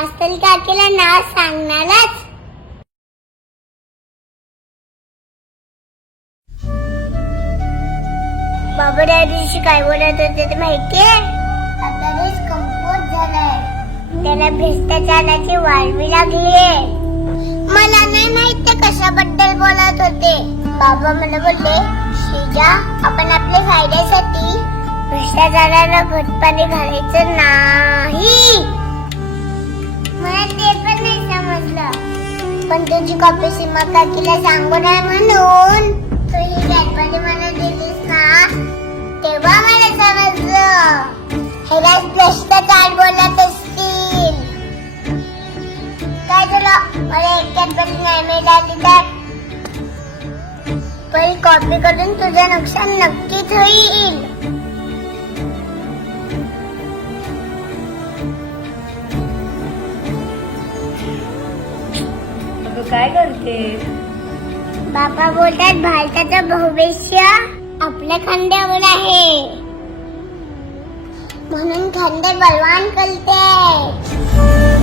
करताय काकीला नाव सांगणारच. बाबा त्या दिवशी काय बोलत होते ते माहितीये? आता देश कम्पोज झालाय. त्याला भ्रष्टाचाराची वाळवी लागलीये. मला नाही माहीत कशाबद्दल बोलत होते. बाबा मला बोलले श्रीजा आपण आपल्या फायद्यासाठी भ्रष्टाचाराला घटपाणी घालायचं ना. पण तुझी कॉपी सीमा काकीला सांगू नये म्हणून. तू ही गणपती मला दिलीस ना? तेव्हा मला समजलं. ह्याला भ्रष्टाचार बोलत असतील. काय झालं मला एक गणपती नाही मिळाली तर पण कॉपी करून तुझं नुकसान नक्कीच होईल. काय करते? बाबा बोलतात भारताचं भविष्य आपल्या खांद्यावर आहे. म्हणून खांदे बलवान करते.